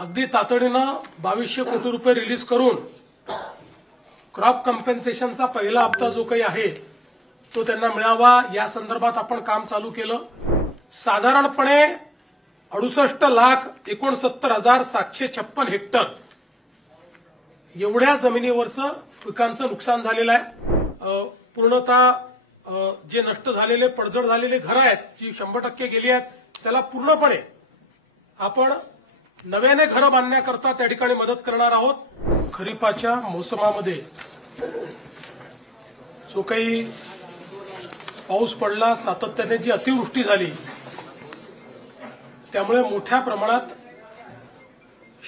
अगदी तातडीनं 2200 कोटी रुपये रिलीज करून क्रॉप कंपेन्सेशनचा पहिला हप्ता जो काही आहे तो त्यांना मिळावा या संदर्भात आपण काम चालू केलं। साधारणपणे 68,69,756 हेक्टर एवढ्या जमिनीवरचं पिकांचं नुकसान झालेलं आहे। पूर्णतः जे नष्ट झालेले पडझड झालेले घर आहेत जी 100% गेली आहेत त्याला पूर्णपणे आपण नव्याने घर बांधण्याकरता त्या ठिकाणी मदत करणार आहोत। खरीपाच्या मोसमामध्ये जो काही पाऊस पडला सातत्याने जी अतिवृष्टी झाली त्यामुळे मोठ्या प्रमाणात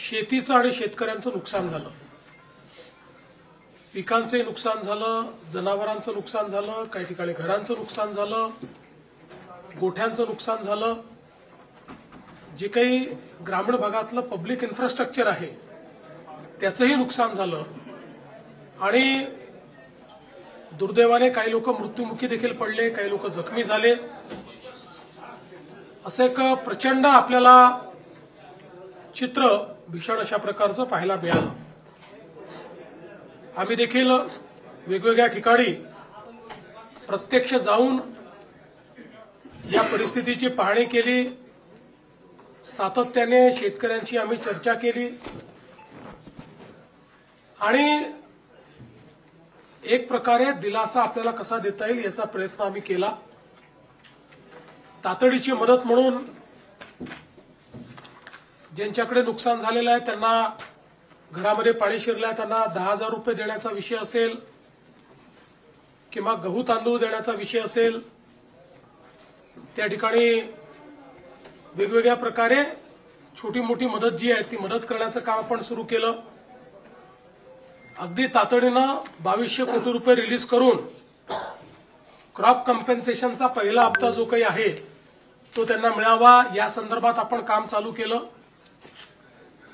शेतीचं आणि शेतकऱ्यांचं नुकसान झालं। पिकांचे नुकसान झालं, जनावरांचं नुकसान झालं, काही ठिकाणी घरांचं नुकसान झालं, गोठ्यांचं नुकसान झालं। जे काही ग्रामीण भागातलं पब्लिक इन्फ्रास्ट्रक्चर आहे त्याचंही नुकसान झालं आणि दुर्दैवाने काही लोक मृत्युमुखी देखील पडले, काही लोक जखमी झाले। असं एक प्रचंड आपल्याला चित्र भीषण अशा प्रकारचं पाहायला मिळालं। आम्ही देखील वेगवेगळ्या ठिकाणी प्रत्यक्ष जाऊन या परिस्थितीची पाहणी केली, सातत्याने शेतकऱ्यांशी आम्ही चर्चा केली आणि एक प्रकारे दिलासा आपल्याला कसा देता येईल याचा प्रयत्न आम्ही केला। तातडीची मदत म्हणून ज्यांच्याकडे नुकसान झालेलं आहे त्यांना घरामध्ये पाणी शिरलंय त्यांना 10,000 रुपये देण्याचा विषय असेल किंवा गहू तांदूळ देण्याचा विषय असेल, त्या ठिकाणी वेगवेगळ्या प्रकारे छोटी मोठी मदत जी आहे ती मदत करण्याचं काम आपण सुरू केलं। अगदी तातडीनं 2200 कोटी रुपये रिलीज करून क्रॉप कंपेन्सेशनचा पहिला हप्ता जो काही आहे तो त्यांना मिळावा या संदर्भात आपण काम चालू केलं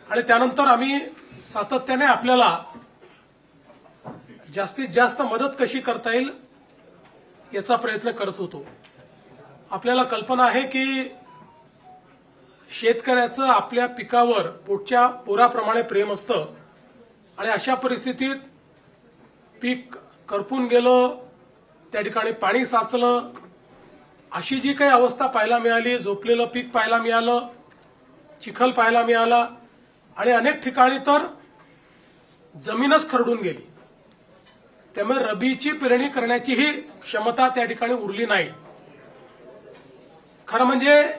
आणि त्यानंतर आम्ही सातत्याने आपल्याला जास्तीत जास्त मदत कशी करता येईल याचा प्रयत्न करत होतो। आपल्याला कल्पना आहे की शेतकऱ्याचं आपल्या पिकावर पोटच्या पोराप्रमाणे प्रेम असतं आणि अशा परिस्थितीत पीक करपून गेलं, त्या ठिकाणी पाणी साचलं, अशी जी काही अवस्था पाहायला मिळाली, झोपलेलं पीक पाहायला मिळालं, चिखल पाहायला मिळाला आणि अनेक ठिकाणी तर जमीनच खरडून गेली। त्यामुळे रबीची पेरणी करण्याचीही क्षमता त्या ठिकाणी उरली नाही। खरं म्हणजे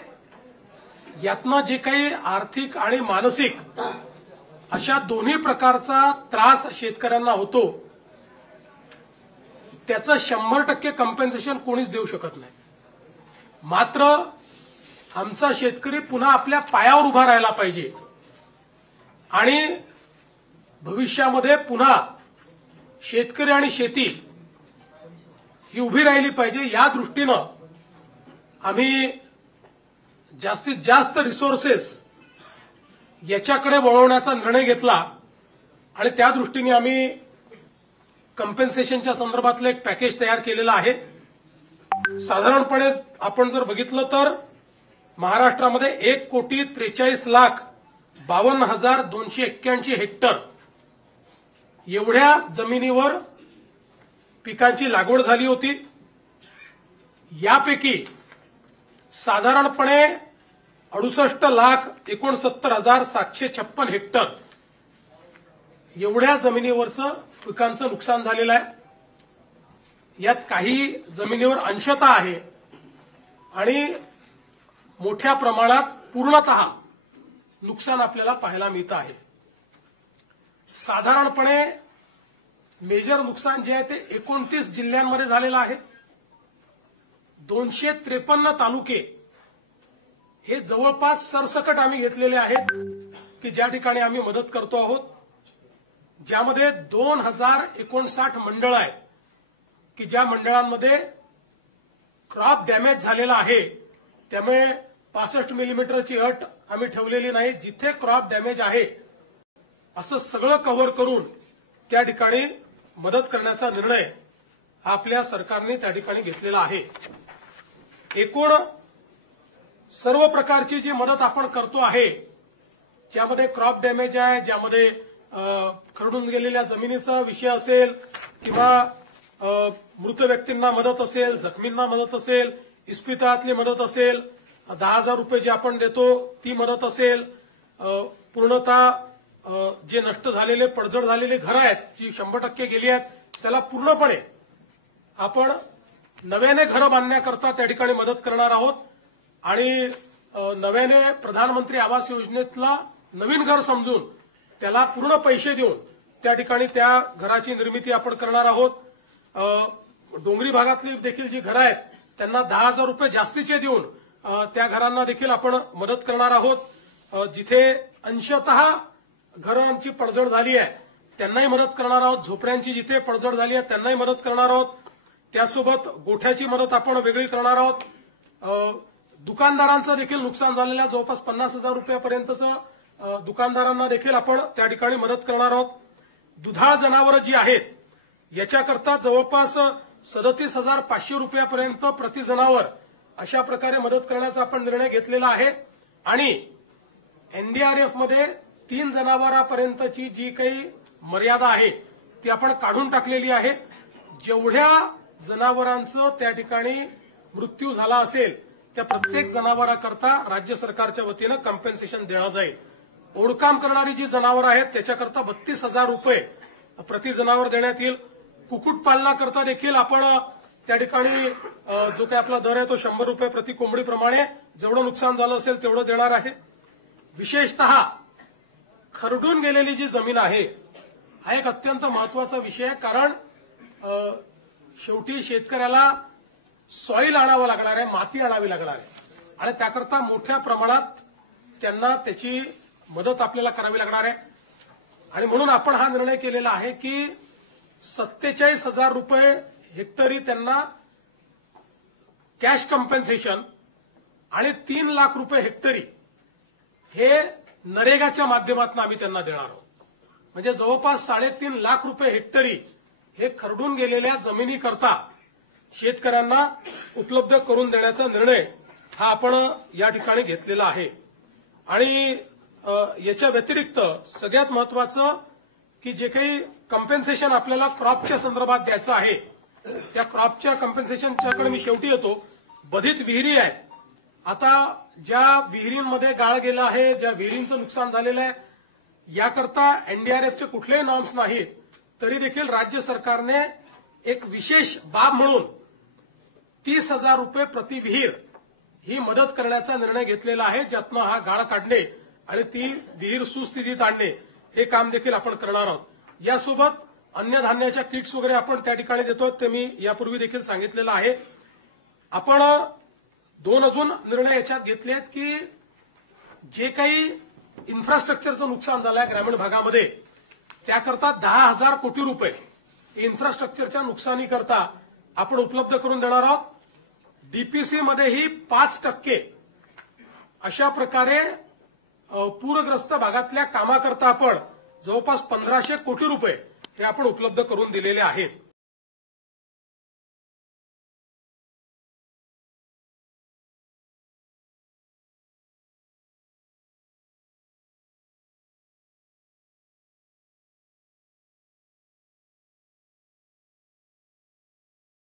यातनं जे काही आर्थिक आणि मानसिक अशा दोन्ही प्रकारचा त्रास शेतकऱ्यांना होतो त्याचं 100% कंपेन्सेशन कोणीच देऊ शकत नाही। मात्र आमचा शेतकरी पुन्हा आपल्या पायावर उभा राहायला पाहिजे आणि भविष्यामध्ये पुन्हा शेतकरी आणि शेती ही उभी राहिली पाहिजे या दृष्टीनं आम्ही जास्तीत जास्त रिसोर्सेस याच्याकडे वळवण्याचा निर्णय घेतला आणि त्या दृष्टीने आम्ही कंपेन्सेशनच्या संदर्भातलं एक पॅकेज तयार केलेलं आहे। साधारणपणे आपण जर बघितलं तर महाराष्ट्रामध्ये 1,43,52,281 हेक्टर एवढ्या जमिनीवर पिकांची लागवड झाली होती। यापैकी साधारणपणे 68,69,756 हेक्टर एवढ्या जमिनीवरचं पिकांचं नुकसान झालेलं आहे। यात काही जमिनीवर अंशतः आहे आणि मोठ्या प्रमाणात पूर्णतः नुकसान आपल्याला पाहायला मिळतं आहे। साधारणपणे मेजर नुकसान जे आहे ते 29 जिल्ह्यांमध्ये झालेलं आहे। 253 तालुके हे जवळपास सरसकट आम्ही घेतलेले आहेत की ज्या ठिकाणी आम्ही मदत करतो आहोत, ज्यामध्ये 2059 मंडळ आहेत की ज्या मंडळांमध्ये क्रॉप डॅमेज झालेला आहे। त्यामुळे 65 मिलीमीटरची अट आम्ही ठेवलेली नाही, जिथे क्रॉप डॅमेज आहे असं सगळं कव्हर करून त्या ठिकाणी मदत करण्याचा निर्णय आपल्या सरकारने त्या ठिकाणी घेतलेला आहे। एकूण सर्व प्रकारची जी मदत आपण करतो आहे ज्यामध्ये क्रॉप डॅमेज आहे, ज्यामध्ये खरडून गेलेल्या जमिनीचा विषय असेल किंवा मृत व्यक्तींना मदत असेल, जखमींना मदत असेल, इस्पितळातली मदत असेल, 10,000 रुपये जे आपण देतो ती मदत असेल, पूर्णतः जे नष्ट झालेले पडझड झालेले घरं आहेत जी 100% गेली आहेत त्याला पूर्णपणे आपण नव्याने घरं बांधण्याकरता त्या ठिकाणी मदत करणार आहोत आणि नव्याने प्रधानमंत्री आवास योजनेतला नवीन घर समजून त्याला पूर्ण पैसे देऊन त्या ठिकाणी त्या घराची निर्मिती आपण करणार आहोत. डोंगरी भागातली देखील जी घरं आहेत त्यांना 10,000 रुपये जास्तीचे देऊन त्या घरांना देखील आपण मदत करणार आहोत. जिथे अंशतः घरांची पडझड झाली आहे त्यांनाही मदत करणार आहोत. झोपड्यांची जिथे पडझड झाली आहे त्यांनाही मदत करणार आहोत. त्यासोबत गोठ्याची मदत आपण वेगळी करणार आहोत. दुकानदारांचं देखील नुकसान झालेल्या जवळपास 50,000 रुपयापर्यंतचं दुकानदारांना देखील आपण त्या ठिकाणी मदत करणार आहोत. दुधाळ जनावरं जी आहेत याच्याकरता जवळपास 37,500 रुपयापर्यंत प्रति जनावर अशा प्रकारे मदत करण्याचा आपण निर्णय घेतलेला आहे आणि एनडीआरएफमध्ये 3 जनावरांपर्यंतची जी काही मर्यादा आहे ती आपण काढून टाकलेली आहे. जेवढ्या जनावरांचं त्या ठिकाणी मृत्यू झाला असेल त्या प्रत्येक जनावराकरता राज्य सरकारच्या वतीनं कॉम्पेन्सेशन देण्यात जाईल. ओढकाम करणारी जी जनावरं आहेत त्याच्याकरता 32,000 रुपये प्रति जनावर देण्यात येईल. कुक्कुटपालनाकरता देखील आपण त्या ठिकाणी जो काही आपला दर आहे तो 100 रुपये प्रति कोंबडीप्रमाणे जेवढं नुकसान झालं असेल तेवढं देणार आहे. विशेषतः खरडून गेलेली जी जमीन आहे हा एक अत्यंत महत्वाचा विषय आहे कारण शेवटी शेतकऱ्याला सॉईल आणावं लागणार आहे, माती आणावी लागणार आहे आणि त्याकरता मोठ्या प्रमाणात त्यांना त्याची मदत आपल्याला करावी लागणार आहे आणि म्हणून आपण हा निर्णय केलेला आहे की 47,000 रुपये हेक्टरी त्यांना कॅश कॉम्पेन्सेशन आणि 3 लाख रुपये हेक्टरी हे नरेगाच्या माध्यमातून आम्ही त्यांना देणार आहोत. म्हणजे जवळपास 3.5 लाख रुपये हेक्टरी हे खरडून गेलेल्या जमिनीकरता शेतकऱ्यांना उपलब्ध करून देण्याचा निर्णय हा आपण या ठिकाणी घेतलेला आहे. आणि याच्या व्यतिरिक्त सगळ्यात महत्वाचं की जे काही कॉम्पेन्सेशन आपल्याला क्रॉपच्या संदर्भात द्यायचं आहे त्या क्रॉपच्या कॉम्पेन्सेशनच्याकडे मी शेवटी येतो. बधित विहिरी आहेत. आता ज्या विहिरींमध्ये गाळ गेला आहे, ज्या विहिरींचं नुकसान झालेलं आहे याकरता एनडीआरएफचे कुठलेही नॉर्म्स नाहीत तरी देखील राज्य सरकारने एक विशेष बाब म्हणून 30,000 रुपये प्रति विहीर ही मदत करण्याचा निर्णय घेतलेला आहे ज्यातनं हा गाळ काढणे आणि ती विहीर सुस्थितीत आणणे हे काम देखील आपण करणार आहोत. यासोबत अन्नधान्याच्या किट्स वगैरे आपण त्या ठिकाणी देतो ते मी यापूर्वी देखील सांगितलेलं आहे. आपण 2 अजून निर्णय याच्यात घेतले आहेत की जे काही इन्फ्रास्ट्रक्चरचं नुकसान झालंय ग्रामीण भागामध्ये त्याकरता 10,000 कोटी रुपये इन्फ्रास्ट्रक्चरच्या नुकसानीकरता आपण उपलब्ध करून देणार आहोत. डीपीसीमध्येही 5% अशा प्रकारे पूरग्रस्त भागातल्या कामाकरता आपण जवळपास 1,500 कोटी रुपये हे आपण उपलब्ध करून दिलेले आहेत.